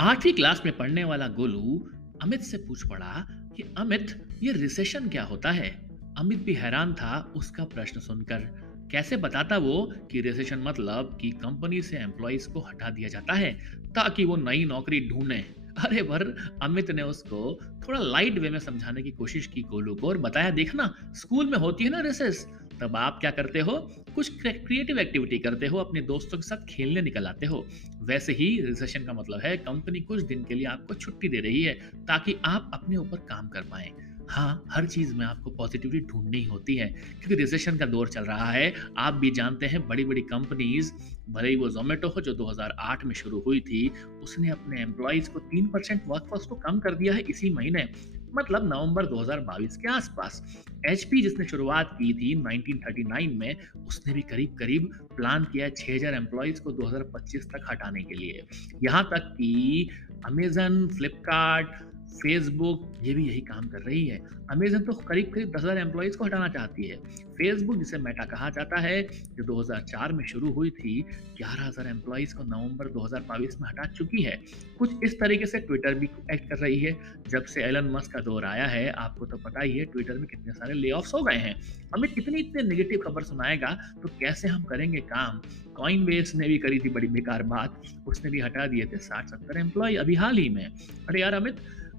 8वीं क्लास में पढ़ने वाला गोलू अमित से पूछ पड़ा कि अमित, ये रिसेशन क्या होता है। अमित भी हैरान था उसका प्रश्न सुनकर। कैसे बताता वो कि रिसेशन मतलब कि कंपनी से एम्प्लॉइज को हटा दिया जाता है ताकि वो नई नौकरी ढूंढे। अरे पर अमित ने उसको थोड़ा लाइट वे में समझाने की कोशिश की गोलू को और बताया, देखना स्कूल में होती है ना रिसेस, तब आप क्या करते हो, कुछ क्रिएटिव एक्टिविटी करते हो, अपने दोस्तों के साथ खेलने निकल आते हो। वैसे ही रिसेशन का मतलब है कंपनी कुछ दिन के लिए आपको छुट्टी दे रही है ताकि आप अपने ऊपर काम कर पाएं। हाँ, हर चीज में आपको पॉजिटिविटी ढूंढनी होती है क्योंकि रिसेशन का दौर चल रहा है। आप भी जानते हैं बड़ी बड़ी कंपनीज, भले ही वो जोमेटो हो जो 2008 में शुरू हुई थी, उसने अपने एम्प्लॉइज को 3% वर्कफोर्स को कम कर दिया है इसी महीने, मतलब नवंबर 2022 के आसपास। एचपी जिसने शुरुआत की थी 1939 में, उसने भी करीब करीब प्लान किया है 6000 एम्प्लॉइज को 2025 तक हटाने के लिए। यहाँ तक कि अमेजन, फ्लिपकार्ट, फेसबुक ये भी यही काम कर रही है। अमेजन तो करीब करीब 10,000 एम्प्लॉइज को हटाना चाहती है। फेसबुक जिसे मेटा कहा जाता है, जो 2004 में शुरू हुई थी, 11,000 एम्प्लॉइज को नवंबर 2022 में हटा चुकी है। कुछ इस तरीके से ट्विटर भी एक्ट कर रही है। जब से एलन मस्क का दौर आया है, आपको तो पता ही है ट्विटर में कितने सारे ले ऑफ्स हो गए हैं। अमित इतनी नेगेटिव खबर सुनाएगा तो कैसे हम करेंगे काम। कॉइनबेस ने भी करी थी बड़ी बेकार बात, उसने भी हटा दिए थे 60-70 एम्प्लॉय अभी हाल ही में। अरे यार अमित,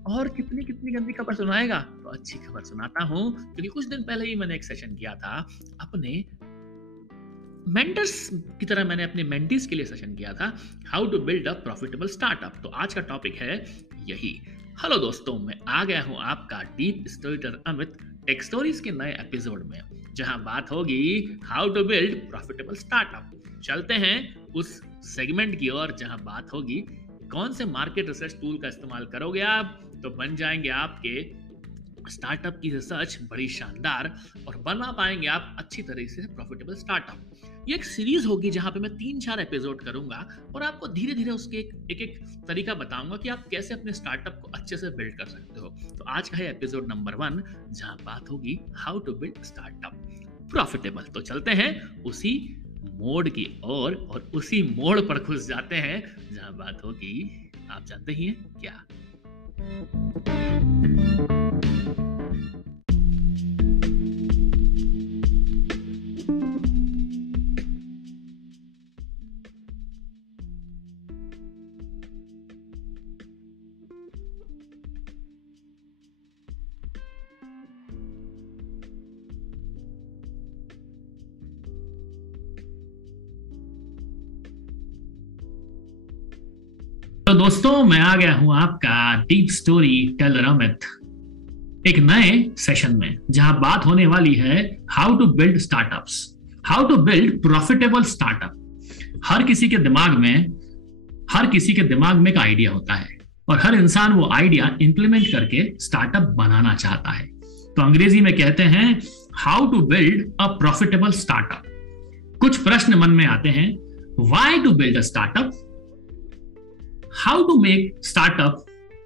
और कितनी कितनी गंदी खबर सुनाएगा, तो अच्छी खबर सुनाता हूं क्योंकि कुछ दिन पहले ही मैंने एक सेशन किया था अपने मेंटर्स की तरह। मैंने अपने मेंटीज के लिए सेशन किया था, how to build a profitable startup. तो आज का टॉपिक है यही। हेलो दोस्तों, मैं आ गया हूं आपका deep storyteller Amit tech stories के नए एपिसोड में, जहां बात होगी how to build profitable startup. चलते हैं उस सेगमेंट की ओर जहां बात होगी कौन से मार्केट रिसर्च टूल का इस्तेमाल करोगे आप तो बन जाएंगे आपके स्टार्टअप की रिसर्च बड़ी शानदार और बना पाएंगे आप अच्छी तरीके से प्रॉफिटेबल स्टार्टअप। ये एक सीरीज होगी जहां पे मैं 3-4 एपिसोड करूंगा और आपको धीरे धीरे उसके एक तरीका बताऊंगा कि आप कैसे अपने स्टार्टअप को अच्छे से बिल्ड कर सकते हो। तो आज का है एपिसोड नंबर 1 जहां बात होगी how to build startup profitable. तो चलते हैं उसी मोड की ओर और उसी मोड़ पर घुस जाते हैं जहां बात होगी, आप जानते ही हैं क्या। तो दोस्तों, मैं आ गया हूं आपका डीप स्टोरी टेलर अमित एक नए सेशन में जहां बात होने वाली है how to build startups, how to build profitable startup. हर किसी के दिमाग में एक आइडिया होता है और हर इंसान वो आइडिया इंप्लीमेंट करके स्टार्टअप बनाना चाहता है। तो अंग्रेजी में कहते हैं how to build a profitable startup. कुछ प्रश्न मन में आते हैं, why to build a startup, how to make startup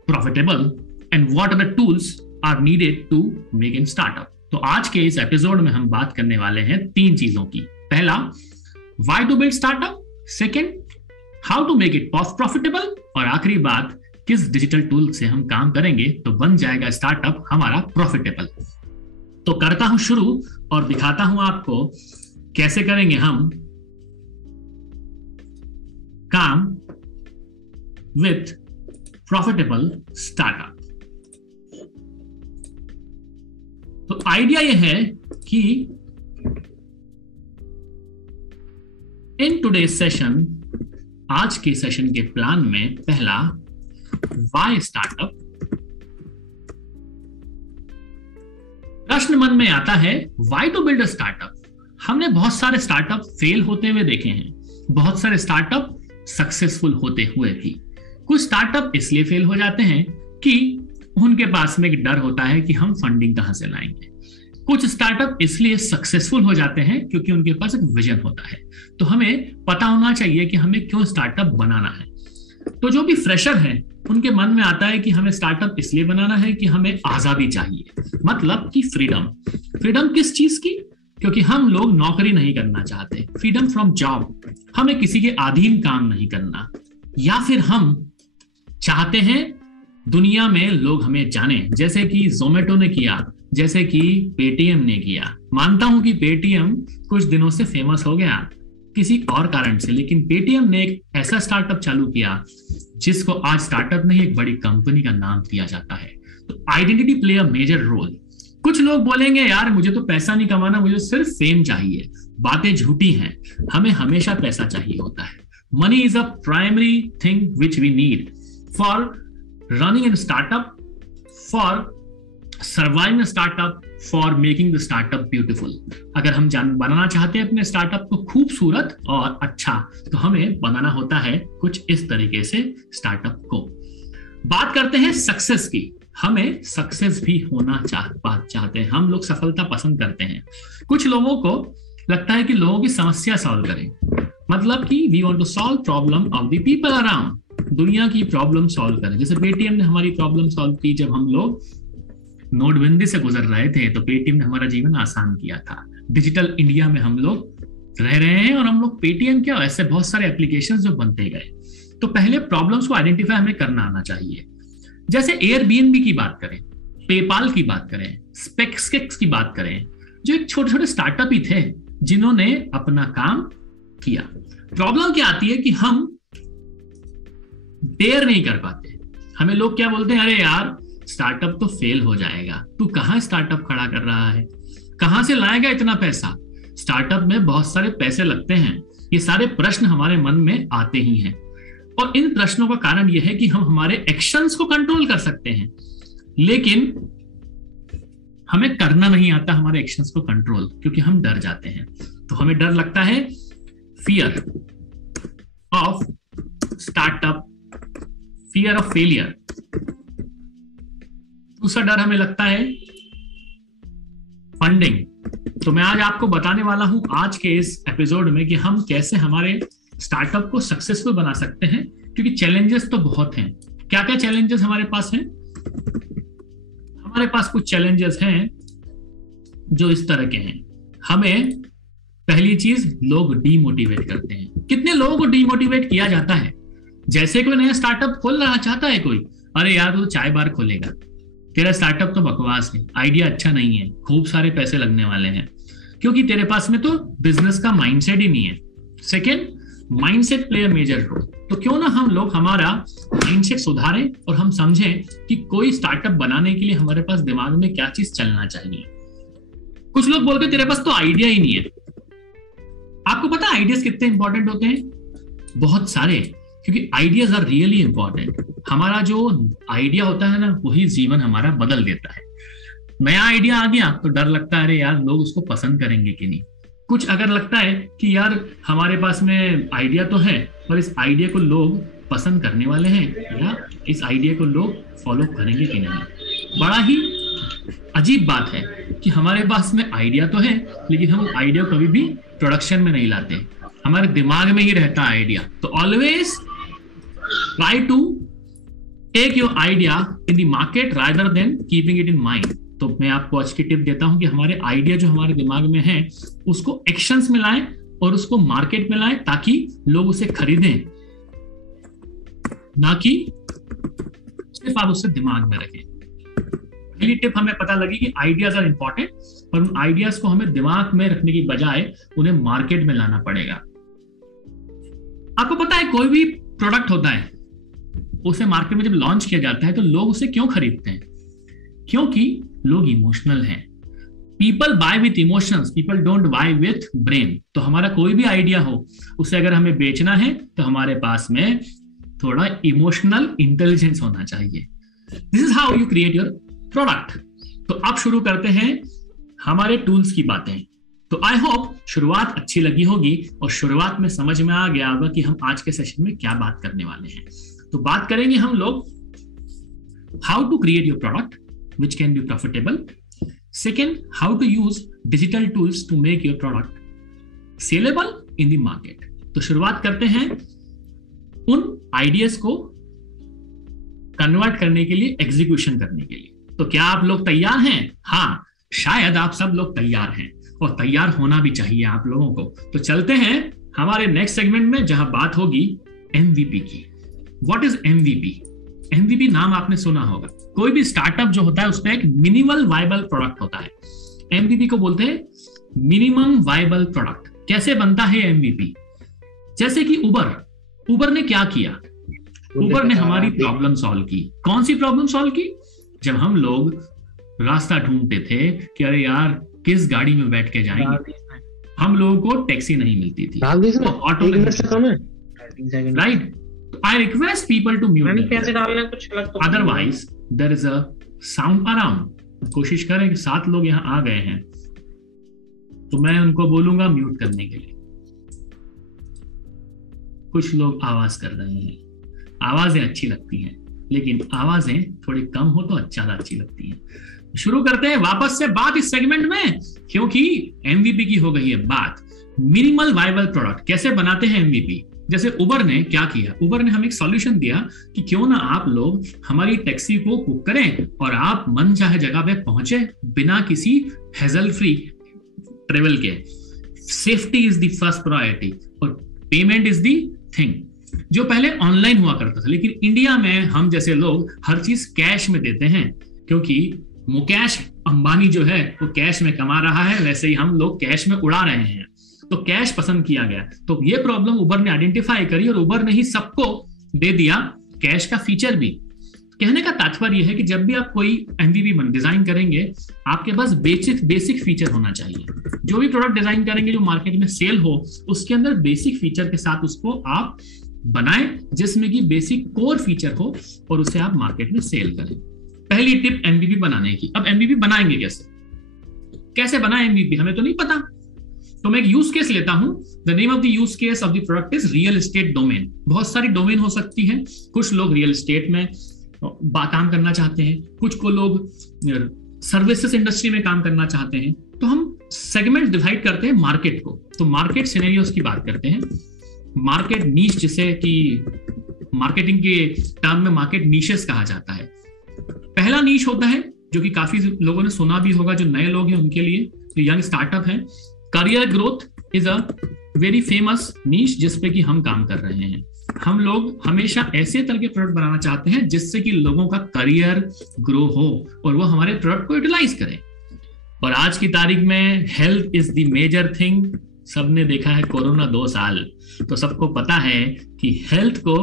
profitable and what are the tools are needed to make a startup। तो आज के इस एपिसोड में हम बात करने वाले हैं 3 चीजों की। पहला, why to build startup, second, how to make it profitable, और आखिरी बात, किस डिजिटल टूल से हम काम करेंगे तो बन जाएगा स्टार्टअप हमारा प्रॉफिटेबल। तो करता हूं शुरू और दिखाता हूं आपको कैसे करेंगे हम काम with profitable startup। तो आइडिया यह है कि इन टुडे सेशन, आज के सेशन के प्लान में पहला वाई स्टार्टअप। प्रश्न मन में आता है why to build a startup. हमने बहुत सारे स्टार्टअप फेल होते हुए देखे हैं, बहुत सारे स्टार्टअप सक्सेसफुल होते हुए भी। कुछ स्टार्टअप इसलिए फेल हो जाते हैं कि उनके पास में एक डर होता है कि हम फंडिंग कहां से लाएंगे। कुछ स्टार्टअप इसलिए सक्सेसफुल हो जाते हैं क्योंकि उनके पास एक विजन होता है। तो हमें पता होना चाहिए कि हमें क्यों स्टार्टअप बनाना है। तो जो भी फ्रेशर हैं उनके मन में आता है कि हमें स्टार्टअप इसलिए बनाना है कि हमें आजादी चाहिए, मतलब कि फ्रीडम किस चीज की, क्योंकि हम लोग नौकरी नहीं करना चाहते, फ्रीडम फ्रॉम जॉब, हमें किसी के अधीन काम नहीं करना, या फिर हम चाहते हैं दुनिया में लोग हमें जाने, जैसे कि जोमेटो ने किया, जैसे कि पेटीएम ने किया। मानता हूं कि पेटीएम कुछ दिनों से फेमस हो गया किसी और कारण से, लेकिन पेटीएम ने एक ऐसा स्टार्टअप चालू किया जिसको आज स्टार्टअप नहीं एक बड़ी कंपनी का नाम दिया जाता है। तो identity play a major role. कुछ लोग बोलेंगे यार मुझे तो पैसा नहीं कमाना, मुझे सिर्फ फेम चाहिए। बातें झूठी हैं, हमें हमेशा पैसा चाहिए होता है। Money is a primary thing which we need for running an startup, for surviving a startup, for making the startup beautiful. अगर हम बनाना चाहते हैं अपने स्टार्टअप को खूबसूरत और अच्छा, तो हमें बनाना होता है कुछ इस तरीके से स्टार्टअप को। बात करते हैं सक्सेस की। हमें सक्सेस भी होना चाहते हैं, हम लोग सफलता पसंद करते हैं। कुछ लोगों को लगता है कि लोगों की समस्या सॉल्व करें, मतलब कि we want to solve problem of the people around, दुनिया की प्रॉब्लम सॉल्व करें। जैसे पेटीएम ने हमारी प्रॉब्लम सॉल्व की, जब हम लोग नोटबंदी से गुजर रहे थे तो पेटीएम ने हमारा जीवन आसान किया था। डिजिटल इंडिया में हम लोग रह रहे हैं और हम लोग पेटीएम क्या, ऐसे बहुत सारे एप्लीकेशंस जो बनते गए। तो पहले प्रॉब्लम्स को आइडेंटिफाई हमें करना आना चाहिए। जैसे एयरबीएनबी की बात करें, पेपाल की बात करें, स्पेक्सकिक्स की बात करें, जो एक छोटे छोटे स्टार्टअप ही थे जिन्होंने अपना काम किया। प्रॉब्लम क्या आती है कि हम डेयर नहीं कर पाते। हमें लोग क्या बोलते हैं, अरे यार स्टार्टअप तो फेल हो जाएगा, तू कहां स्टार्टअप खड़ा कर रहा है, कहां से लाएगा इतना पैसा, स्टार्टअप में बहुत सारे पैसे लगते हैं। ये सारे प्रश्न हमारे मन में आते ही हैं, और इन प्रश्नों का कारण यह है कि हम हमारे एक्शंस को कंट्रोल कर सकते हैं, लेकिन हमें करना नहीं आता हमारे एक्शंस को कंट्रोल, क्योंकि हम डर जाते हैं। तो हमें डर लगता है, fear of startup, fear of failure. दूसरा डर हमें लगता है फंडिंग। तो मैं आज आपको बताने वाला हूं आज के इस एपिसोड में कि हम कैसे हमारे स्टार्टअप को सक्सेसफुल बना सकते हैं, क्योंकि चैलेंजेस तो बहुत हैं। क्या क्या चैलेंजेस हमारे पास हैं? हमारे पास कुछ चैलेंजेस हैं जो इस तरह के हैं। हमें पहली चीज, लोग डीमोटिवेट करते हैं। कितने लोगों को डीमोटिवेट किया जाता है? जैसे कोई नया स्टार्टअप खोलना चाहता है कोई, अरे यार तू चाय बार खोलेगा, तेरा स्टार्टअप तो बकवास है, आइडिया अच्छा नहीं है, खूब सारे पैसे लगने वाले हैं, क्योंकि तेरे पास में तो बिजनेस का माइंडसेट ही नहीं है। Second, mindset play a major role. तो क्यों ना हम लोग हमारा माइंडसेट सुधारें और हम समझें कि कोई स्टार्टअप बनाने के लिए हमारे पास दिमाग में क्या चीज चलना चाहिए। कुछ लोग बोलते तेरे पास तो आइडिया ही नहीं है। आपको पता है आइडियाज कितने इंपॉर्टेंट होते हैं? बहुत सारे, क्योंकि आइडियाज आर रियली इंपॉर्टेंट। हमारा जो आइडिया होता है ना, वही जीवन हमारा बदल देता है। नया आइडिया आ गया तो डर लगता है, अरे यार लोग उसको पसंद करेंगे कि नहीं। कुछ अगर लगता है कि यार हमारे पास में आइडिया तो है, पर इस आइडिया को लोग पसंद करने वाले हैं, या इस आइडिया को लोग फॉलो करेंगे कि नहीं। बड़ा ही अजीब बात है कि हमारे पास में आइडिया तो है, लेकिन हम आइडिया कभी भी प्रोडक्शन में नहीं लाते, हमारे दिमाग में ही रहता है आइडिया। तो always try to take your idea in the market rather than keeping it in mind. तो मैं आपको आज की टिप देता हूं कि हमारे आइडिया जो हमारे दिमाग में है उसको एक्शंस में लाएं और उसको मार्केट में लाएं, ताकि लोग उसे खरीदें, ना कि सिर्फ आप उसे दिमाग में रखें। पहली टिप हमें पता लगी कि आइडियाज आर इंपॉर्टेंट, पर उन आइडियाज को हमें दिमाग में रखने की बजाय उन्हें मार्केट में लाना पड़ेगा। आपको पता है कोई भी प्रोडक्ट होता है, उसे मार्केट में जब लॉन्च किया जाता है तो लोग उसे क्यों खरीदते हैं? क्योंकि लोग इमोशनल हैं। People buy with emotions, people don't buy with brain. तो हमारा कोई भी आइडिया हो, उसे अगर हमें बेचना है तो हमारे पास में थोड़ा इमोशनल इंटेलिजेंस होना चाहिए। This is how you create your product. तो अब शुरू करते हैं हमारे टूल्स की बातें। तो आई होप शुरुआत अच्छी लगी होगी और शुरुआत में समझ में आ गया होगा कि हम आज के सेशन में क्या बात करने वाले हैं। तो बात करेंगे हम लोग how to create your product which can be profitable. Second, how to use digital tools to make your product sellable in the market. तो शुरुआत करते हैं उन आइडियाज को कन्वर्ट करने के लिए, एग्जीक्यूशन करने के लिए। तो क्या आप लोग तैयार हैं? हाँ, शायद आप सब लोग तैयार हैं, और तैयार होना भी चाहिए आप लोगों को। तो चलते हैं हमारे नेक्स्ट सेगमेंट में, जहां बात होगी MVP की। What is MVP? MVP नाम आपने सुना होगा। कोई भी स्टार्टअप जो होता है उसमें एक मिनिमल वायबल प्रोडक्ट होता है। MVP को बोलते हैं मिनिमम वायबल प्रोडक्ट। कैसे बनता है MVP? जैसे कि उबर ने क्या किया? उबर ने हमारी प्रॉब्लम सॉल्व की। कौन सी प्रॉब्लम सॉल्व की? जब हम लोग रास्ता ढूंढते थे कि अरे यार किस गाड़ी में बैठ के जाएंगे, हम लोगों को टैक्सी नहीं मिलती थी, तो ऑटो नहीं, right? I request people to mute them. Otherwise, there is a sound around. कोशिश करें कि 7 लोग यहाँ आ गए हैं, तो मैं उनको बोलूंगा म्यूट करने के लिए। कुछ लोग आवाज कर रहे हैं। आवाजें अच्छी लगती हैं, लेकिन आवाजें थोड़ी कम हो तो ज्यादा अच्छी लगती हैं। शुरू करते हैं वापस से बात इस सेगमेंट में, क्योंकि MVP की हो गई है बात। मिनिमल वायबल प्रोडक्ट कैसे बनाते हैं MVP? जैसे उबर ने क्या किया? उबर ने हमें एक सॉल्यूशन दिया कि क्यों ना आप लोग हमारी टैक्सी को बुक करें और आप मन चाहे जगह पे पहुंचे बिना किसी हेजल फ्री ट्रेवल के। Safety is the first priority और पेमेंट इज द थिंग। जो पहले ऑनलाइन हुआ करता था, लेकिन इंडिया में हम जैसे लोग हर चीज कैश में देते हैं, क्योंकि मुकेश अंबानी जो है वो कैश में कमा रहा है, वैसे ही हम लोग कैश में उड़ा रहे हैं, तो कैश पसंद किया गया। तो ये प्रॉब्लम उबर ने आइडेंटिफाई करी और उबर ने ही सबको दे दिया कैश का फीचर भी। कहने का तात्पर्य यह है कि जब भी आप कोई MVP डिजाइन करेंगे, आपके पास बेसिक फीचर होना चाहिए। जो भी प्रोडक्ट डिजाइन करेंगे जो मार्केट में सेल हो, उसके अंदर बेसिक फीचर के साथ उसको आप बनाएं, जिसमें कि बेसिक कोर फीचर हो और उसे आप मार्केट में सेल करें। पहली टिप MVP बनाने की। अब MVP बनाएंगे कैसे बनाए MVP? हमें तो नहीं पता, तो मैं एक यूज केस लेता हूं। The name of the use case of the product is real estate domain. बहुत सारी डोमेन हो सकती है। कुछ लोग रियल एस्टेट में काम करना चाहते हैं, कुछ को लोग सर्विसेज इंडस्ट्री में काम करना चाहते हैं। तो हम सेगमेंट डिवाइड करते हैं मार्केट को। तो मार्केट सिनेरियोस की बात करते हैं। मार्केट नीश, जिसे कि मार्केटिंग के टर्म में मार्केट नीशेस कहा जाता है। पहला नीश होता है जो कि काफी लोगों ने सुना भी होगा, जो नए लोग हैं उनके लिए, जो यंग स्टार्टअप है। Career growth is a very famous niche जिस पे कि हम काम कर रहे हैं। हम लोग हमेशा ऐसे तरह के प्रोडक्ट बनाना चाहते हैं जिससे कि लोगों का करियर ग्रो हो और वो हमारे प्रोडक्ट को यूटिलाइज करें। और आज की तारीख में health is the major thing. सबने देखा है कोरोना 2 साल, तो सबको पता है कि हेल्थ को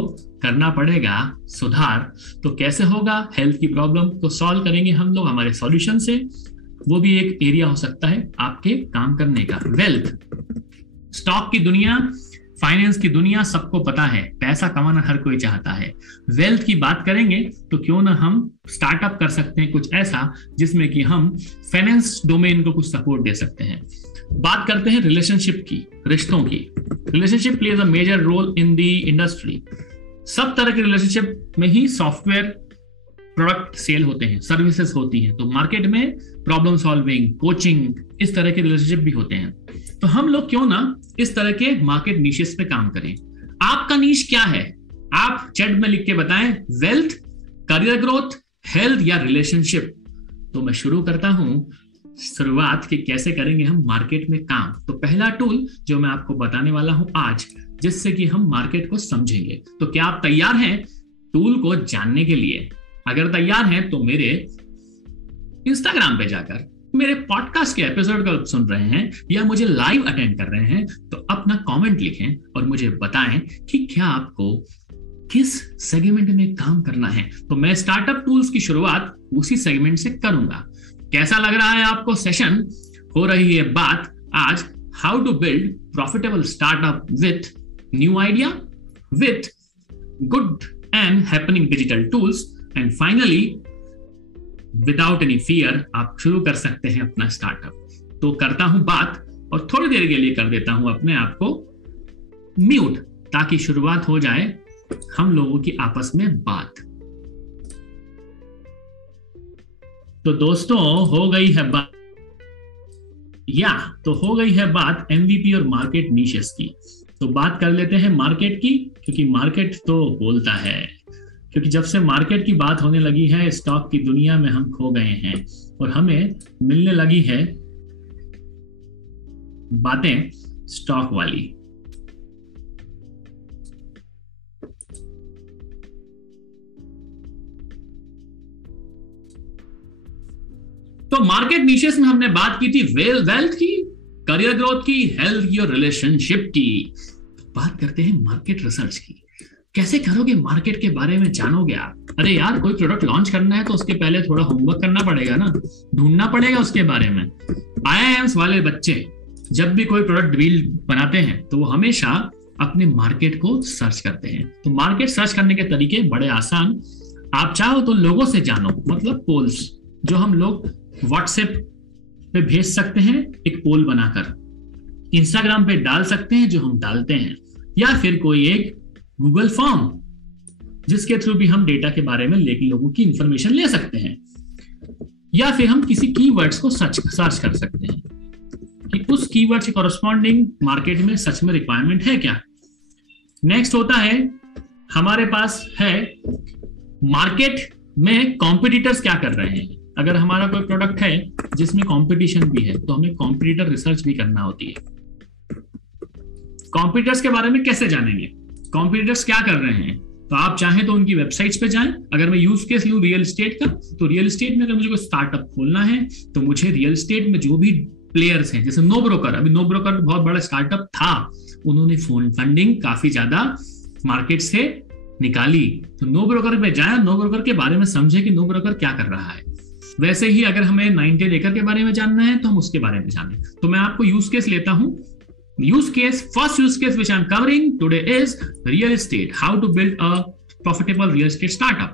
करना पड़ेगा सुधार। तो कैसे होगा? हेल्थ की प्रॉब्लम को सॉल्व करेंगे हम लोग हमारे सॉल्यूशन से। वो भी एक एरिया हो सकता है आपके काम करने का। वेल्थ, स्टॉक की दुनिया, फाइनेंस की दुनिया, सबको पता है पैसा कमाना हर कोई चाहता है। वेल्थ की बात करेंगे तो क्यों ना हम स्टार्टअप कर सकते हैं कुछ ऐसा जिसमें कि हम फाइनेंस डोमेन को कुछ सपोर्ट दे सकते हैं। बात करते हैं रिलेशनशिप की, रिश्तों की। Relationship plays a major role in the industry. सब तरह के रिलेशनशिप में ही सॉफ्टवेयर प्रोडक्ट सेल होते हैं, सर्विसेज होती हैं। तो मार्केट में प्रॉब्लम सॉल्विंग, कोचिंग, इस तरह के रिलेशनशिप भी होते हैं। तो हम लोग क्यों ना इस तरह के मार्केट नीशेस पे काम करें। आपका नीश क्या है? आप चैट में लिख के बताएं, वेल्थ, करियर ग्रोथ, हेल्थ या रिलेशनशिप। तो मैं शुरू करता हूं शुरुआत कि कैसे करेंगे हम मार्केट में काम। तो पहला टूल जो मैं आपको बताने वाला हूं आज, जिससे कि हम मार्केट को समझेंगे। तो क्या आप तैयार हैं टूल को जानने के लिए? अगर तैयार हैं तो मेरे इंस्टाग्राम पे जाकर मेरे पॉडकास्ट के एपिसोड को सुन रहे हैं या मुझे लाइव अटेंड कर रहे हैं, तो अपना कमेंट लिखें और मुझे बताएं कि क्या आपको किस सेगमेंट में काम करना है। तो मैं स्टार्टअप टूल्स की शुरुआत उसी सेगमेंट से करूंगा। कैसा लग रहा है आपको सेशन? हो रही है बात आज how to build profitable startup with new idea, with good and happening digital tools, and finally without any fear आप शुरू कर सकते हैं अपना स्टार्टअप। तो करता हूं बात और थोड़ी देर के लिए कर देता हूं अपने आप को म्यूट, ताकि शुरुआत हो जाए हम लोगों की आपस में बात। तो दोस्तों हो गई है बात, तो हो गई है बात MVP और मार्केट नीशेस की। तो बात कर लेते हैं मार्केट की, क्योंकि मार्केट तो बोलता है। क्योंकि जब से मार्केट की बात होने लगी है, स्टॉक की दुनिया में हम खो गए हैं और हमें मिलने लगी है बातें स्टॉक वाली। तो मार्केट नीशेस में हमने बात की थी वेल्थ की, करियर ग्रोथ की, हेल्थ की और रिलेशनशिप की। बात करते हैं मार्केट रिसर्च की। कैसे करोगे मार्केट के बारे में जानोगे आप? अरे यार, कोई प्रोडक्ट लॉन्च करना है तो उसके पहले थोड़ा होमवर्क करना पड़ेगा ना, ढूंढना पड़ेगा उसके बारे में। IIMs वाले बच्चे जब भी कोई प्रोडक्ट डील बनाते हैं तो वो हमेशा अपने मार्केट को सर्च करते हैं। तो मार्केट सर्च करने के तरीके बड़े आसान। आप चाहो तो लोगों से जानो, मतलब पोल्स जो हम लोग व्हाट्सएप पे भेज सकते हैं, एक पोल बनाकर इंस्टाग्राम पे डाल सकते हैं जो हम डालते हैं, या फिर कोई एक गूगल फॉर्म जिसके थ्रू भी हम डेटा के बारे में लोगों की इंफॉर्मेशन ले सकते हैं, या फिर हम किसी कीवर्ड्स को सर्च कर सकते हैं कि उस कीवर्ड से कॉरस्पॉन्डिंग मार्केट में सच में रिक्वायरमेंट है क्या। नेक्स्ट होता है हमारे पास है मार्केट में कॉम्पिटिटर्स क्या कर रहे हैं। अगर हमारा कोई प्रोडक्ट है जिसमें कंपटीशन भी है तो हमें कॉम्पिटिटर रिसर्च भी करना होती है। कॉम्पिटिटर्स के बारे में कैसे जानेंगे, कॉम्पिटिटर्स क्या कर रहे हैं? तो आप चाहें तो उनकी वेबसाइट्स पे जाएं। अगर मैं यूज केस लूं रियल एस्टेट का, तो रियल एस्टेट में अगर मुझे कोई स्टार्टअप खोलना है तो मुझे रियल एस्टेट में जो भी प्लेयर्स हैं, जैसे नो ब्रोकर, अभी नो ब्रोकर बहुत बड़ा स्टार्टअप था, उन्होंने फंडिंग काफी ज्यादा मार्केट से निकाली, तो नो ब्रोकर पे जाए, नो ब्रोकर के बारे में समझे कि नो ब्रोकर क्या कर रहा है। वैसे ही अगर हमें 19 एकड़ के बारे में जानना है तो हम उसके बारे में जाने। तो मैं आपको यूज केस लेता हूं। First use case which I'm covering today is real estate. How to build a profitable real estate startup.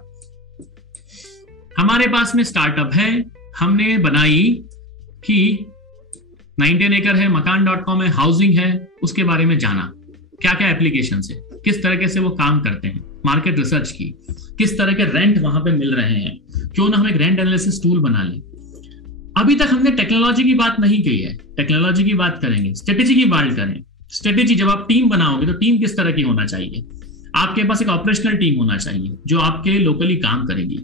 हमारे पास में स्टार्टअप है, हमने बनाई कि 19 एकड़ है, मकान.com है, हाउसिंग है, उसके बारे में जाना क्या क्या एप्लीकेशन है, किस तरीके से वो काम करते हैं, मार्केट रिसर्च की, किस तरह के रेंट वहां पे मिल रहे हैं, क्यों ना हम एक रेंट एनालिसिस टूल बना लें। अभी तक हमने टेक्नोलॉजी की बात नहीं की है, टेक्नोलॉजी की बात करेंगे, स्ट्रेटेजी की बात करें। स्ट्रेटेजी, जब आप टीम बनाओगे तो टीम किस तरह की होना चाहिए। आपके पास एक ऑपरेशनल टीम होना चाहिए जो आपके लोकली काम करेगी।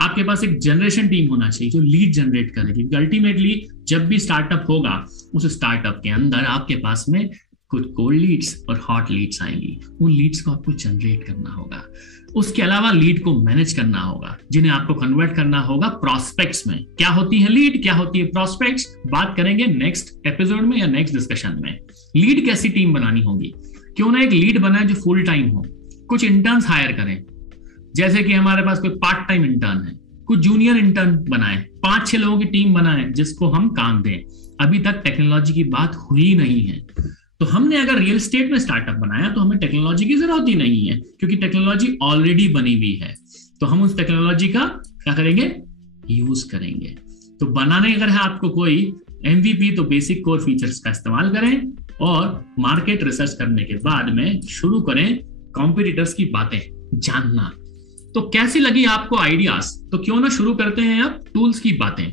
आपके पास एक जनरेशन टीम होना चाहिए जो लीड जनरेट करेगी। अल्टीमेटली जब भी स्टार्टअप होगा, उस स्टार्टअप के अंदर आपके पास में कुछ कोल्ड लीड्स और हॉट लीड्स आएंगी। उन लीड्स को आपको जनरेट करना होगा। उसके अलावा लीड को मैनेज करना होगा, जिन्हें आपको कन्वर्ट करना होगा प्रॉस्पेक्ट्स में। क्या होती है लीड, क्या होती है प्रॉस्पेक्ट्स, बात करेंगे नेक्स्ट एपिसोड में या नेक्स्ट डिस्कशन में। लीड कैसी टीम बनानी होगी, क्यों ना एक लीड बनाए जो फुल टाइम हो। कुछ इंटर्न्स हायर करें, जैसे कि हमारे पास कोई पार्ट टाइम इंटर्न है, कुछ जूनियर इंटर्न बनाए, 5-6 लोगों की टीम बनाए जिसको हम काम दें। अभी तक टेक्नोलॉजी की बात हुई नहीं है, तो हमने अगर रियल एस्टेट में स्टार्टअप बनाया तो हमें टेक्नोलॉजी की जरूरत ही नहीं है, क्योंकि टेक्नोलॉजी ऑलरेडी बनी हुई है। तो हम उस टेक्नोलॉजी का क्या करेंगे, यूज करेंगे। तो बनाने अगर है आपको कोई MVP, तो बेसिक कोर फीचर्स का इस्तेमाल करें और मार्केट रिसर्च करने के बाद में शुरू करें कॉम्पिटिटर्स की बातें जानना। तो कैसी लगी आपको आइडियाज? तो क्यों ना शुरू करते हैं अब टूल्स की बातें।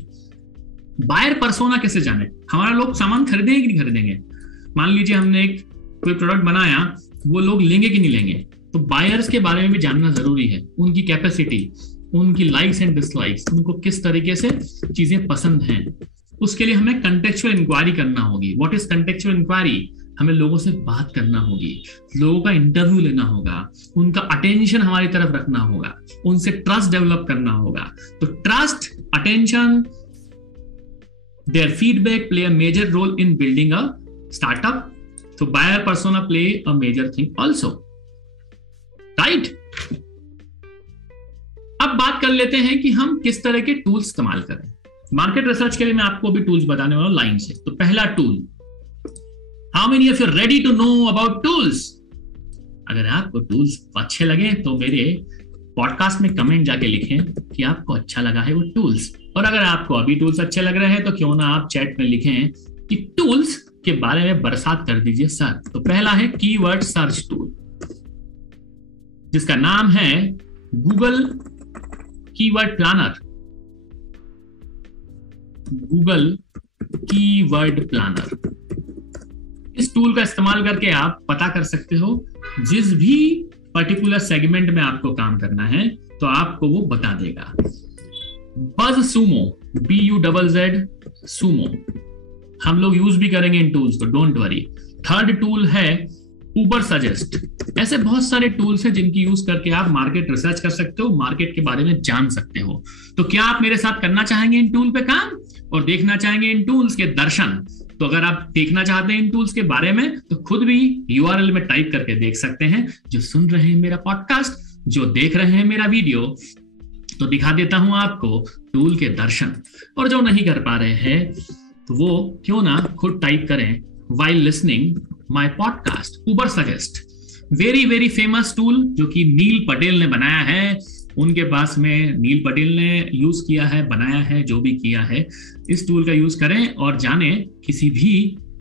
बायर पर्सोना कैसे जाने, हमारा लोग सामान खरीदेंगे कि नहीं खरीदेंगे। मान लीजिए हमने एक कोई प्रोडक्ट बनाया, वो लोग लेंगे कि नहीं लेंगे, तो बायर्स के बारे में भी जानना जरूरी है। उनकी कैपेसिटी, उनकी लाइक्स एंड डिसलाइक्स, उनको किस तरीके से चीजें पसंद हैं, उसके लिए हमें कंटेक्चुअल इंक्वायरी करना होगी। What is contextual inquiry? हमें लोगों से बात करना होगी, लोगों का इंटरव्यू लेना होगा, उनका अटेंशन हमारी तरफ रखना होगा, उनसे ट्रस्ट डेवलप करना होगा। तो trust, attention, their feedback play a major role in building a startup. So buyer persona play a major thing also, right? अब बात कर लेते हैं कि हम किस तरह के टूल्स इस्तेमाल करें। मार्केट रिसर्च के लिए मैं आपको अभी टूल्स बताने वाला हूं लाइन से। तो पहला tool, how many of you ready to know about tools? अगर आपको टूल्स अच्छे लगे तो मेरे पॉडकास्ट में कमेंट जाके लिखें कि आपको अच्छा लगा है वो टूल्स। और अगर आपको अभी टूल्स अच्छे लग रहे हैं तो क्यों ना आप चैट में लिखें कि टूल्स के बारे में बरसात कर दीजिए सर। तो पहला है कीवर्ड सर्च टूल, जिसका नाम है Google keyword planner. Google keyword planner, इस टूल का इस्तेमाल करके आप पता कर सकते हो जिस भी पर्टिकुलर सेगमेंट में आपको काम करना है, तो आपको वो बता देगा। बज सूमो, BUZZ सूमो, हम लोग यूज भी करेंगे इन टूल्स को, डोंट वरी। थर्ड टूल है उबर सजेस्ट। ऐसे बहुत सारे टूल्स हैं जिनकी यूज करके आप मार्केट रिसर्च कर सकते हो, मार्केट के बारे में जान सकते हो। तो क्या आप मेरे साथ करना चाहेंगे इन टूल पे काम? और देखना चाहेंगे इन टूल्स के दर्शन, तो अगर आप देखना चाहते हैं इन टूल्स के बारे में तो खुद भी URL में टाइप करके देख सकते हैं। जो सुन रहे हैं मेरा पॉडकास्ट, जो देख रहे हैं मेरा वीडियो, तो दिखा देता हूं आपको टूल के दर्शन। और जो नहीं कर पा रहे हैं तो वो क्यों ना खुद टाइप करें while listening my podcast, Uber Suggest, very very famous tool जो कि नील पटेल ने बनाया है। उनके पास में नील पटेल ने यूज किया है, बनाया है, जो भी किया है, इस टूल का यूज करें और जाने किसी भी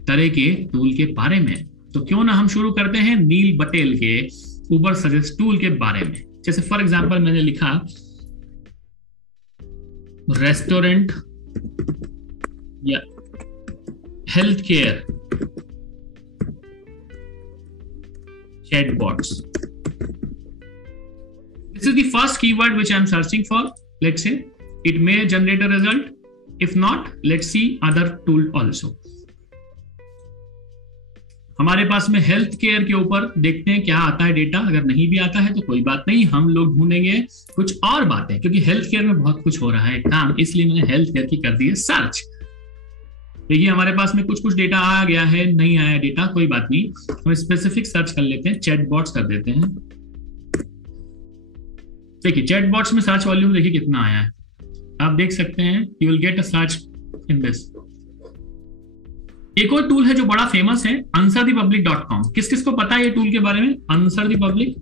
तरह के टूल के बारे में। तो क्यों ना हम शुरू करते हैं नील पटेल के Uber Suggest टूल के बारे में। जैसे फॉर एग्जांपल मैंने लिखा रेस्टोरेंट या health care chatbots. This is the first keyword which I am searching for. Let's say it may generate a result. If not, let's see other tool also. हमारे पास में health care के ऊपर देखते हैं क्या आता है डेटा। अगर नहीं भी आता है तो कोई बात नहीं, हम लोग ढूंढेंगे कुछ और बातें, क्योंकि हेल्थ केयर में बहुत कुछ हो रहा है काम, इसलिए मैंने हेल्थ केयर की कर दी है सर्च। देखिए हमारे पास में कुछ कुछ डेटा आ गया है, नहीं आया डेटा, कोई बात नहीं, हम स्पेसिफिक सर्च कर लेते हैं, चैटबॉट्स कर देते हैं। देखिए चैटबॉट्स में सर्च वॉल्यूम देखिए कितना आया है, आप देख सकते हैं, you will get a search in this. एक और टूल है जो बड़ा फेमस है, answerthepublic.com। किस किस को पता है ये टूल के बारे में? Answer the public.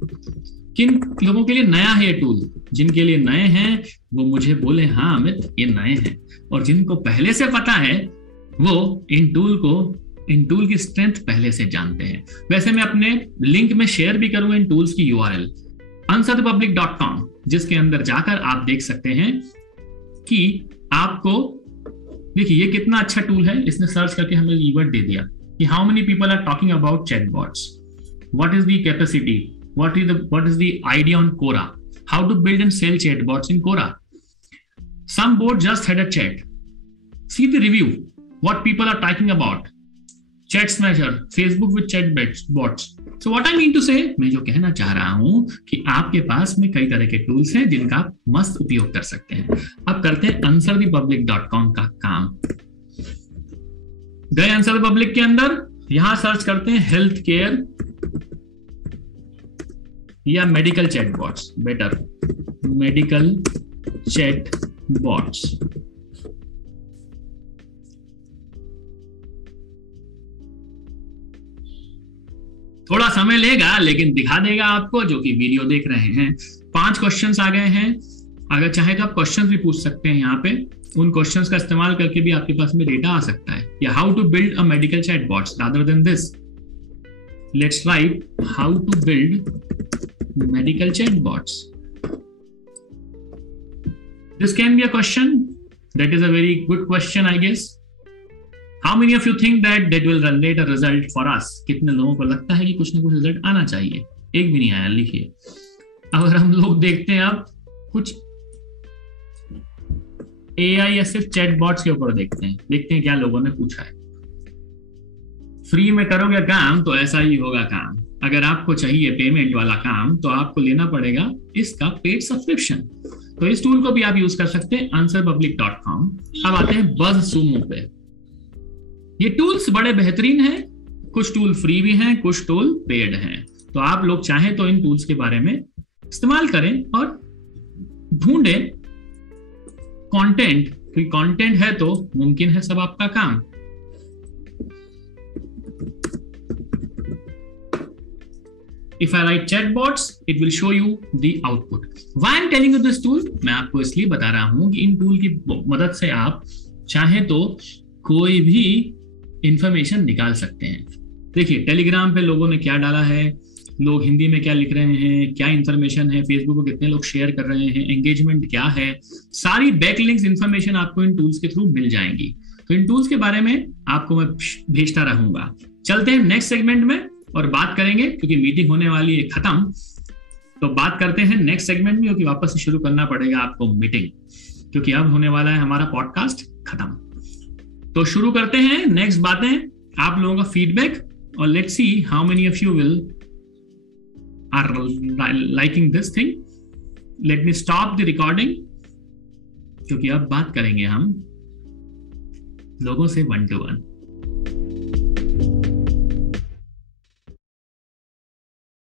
किन लोगों के लिए नया है ये टूल? जिनके लिए नए हैं वो मुझे बोले हाँ अमित ये नए हैं, और जिनको पहले से पता है वो इन टूल की स्ट्रेंथ पहले से जानते हैं। वैसे मैं अपने लिंक में शेयर भी करूंगा इन टूल्स की URL, answerthepublic.com, जिसके अंदर जाकर आप देख सकते हैं कि आपको, देखिए ये कितना अच्छा टूल है। इसने सर्च करके हमें कीवर्ड दे दिया कि how many people are talking about chatbots, what is the capacity, what is the idea on Quora, how to build and sell chatbots in Quora, some bot just had a chat, see the review, what people are talking about, chat smasher, Facebook with chat bots. So what I mean to say, मैं जो कहना चाह रहा हूं कि आपके पास में कई तरह के टूल्स हैं जिनका आप मस्त उपयोग कर सकते हैं। अब करते हैं answerthepublic.com का काम। गए आंसर द पब्लिक के अंदर, यहां सर्च करते हैं हेल्थ केयर या medical chatbots, better medical chatbots. थोड़ा समय लेगा लेकिन दिखा देगा आपको जो कि वीडियो देख रहे हैं। 5 क्वेश्चंस आ गए हैं, अगर चाहे तो आप क्वेश्चंस भी पूछ सकते हैं यहाँ पे, उन क्वेश्चंस का इस्तेमाल करके भी आपके पास में डेटा आ सकता है। या how to build a medical chatbots rather than this, let's write how to build medical chatbots. This can be a question, that is a very good question I guess. How many of you think that will generate a result for us? कितने लोगों को लगता है कि कुछ ना कुछ result आना चाहिए? एक भी नहीं आया, लिखिए। अगर हम लोग देखते हैं अब कुछ AI या सिर्फ चैटबॉट्स के ऊपर देखते हैं क्या लोगों ने पूछा है। फ्री में करोगे काम तो ऐसा ही होगा काम, अगर आपको चाहिए पेमेंट वाला काम तो आपको लेना पड़ेगा इसका पेड सब्सक्रिप्शन। तो इस टूल को भी आप यूज कर सकते हैं, answerthepublic.com। अब आते हैं BuzzSumo पे। ये टूल्स बड़े बेहतरीन हैं, कुछ टूल फ्री भी हैं, कुछ टूल पेड हैं। तो आप लोग चाहें तो इन टूल्स के बारे में इस्तेमाल करें और ढूंढें कंटेंट, क्योंकि कंटेंट है तो मुमकिन है सब आपका काम। If I write chatbots, it will show you the output. Why I'm telling you this tool? मैं आपको इसलिए बता रहा हूं कि इन टूल की मदद से आप चाहें तो कोई भी इंफॉर्मेशन निकाल सकते हैं। देखिए टेलीग्राम पे लोगों ने क्या डाला है, लोग हिंदी में क्या लिख रहे हैं, क्या इंफॉर्मेशन है, फेसबुक पे कितने लोग शेयर कर रहे हैं, एंगेजमेंट क्या है, सारी बैकलिंक्स इंफॉर्मेशन आपको इन टूल्स के थ्रू मिल जाएंगी। तो इन टूल्स के बारे में आपको मैं भेजता रहूंगा। चलते हैं नेक्स्ट सेगमेंट में और बात करेंगे, क्योंकि मीटिंग होने वाली है खत्म, तो बात करते हैं नेक्स्ट सेगमेंट में, क्योंकि वापस से शुरू करना पड़ेगा आपको मीटिंग, क्योंकि अब होने वाला है हमारा पॉडकास्ट खत्म। तो शुरू करते हैं नेक्स्ट बातें, आप लोगों का फीडबैक, और let's see how many of you will are liking this thing. Let me stop the recording, क्योंकि अब बात करेंगे हम लोगों से 1 to 1।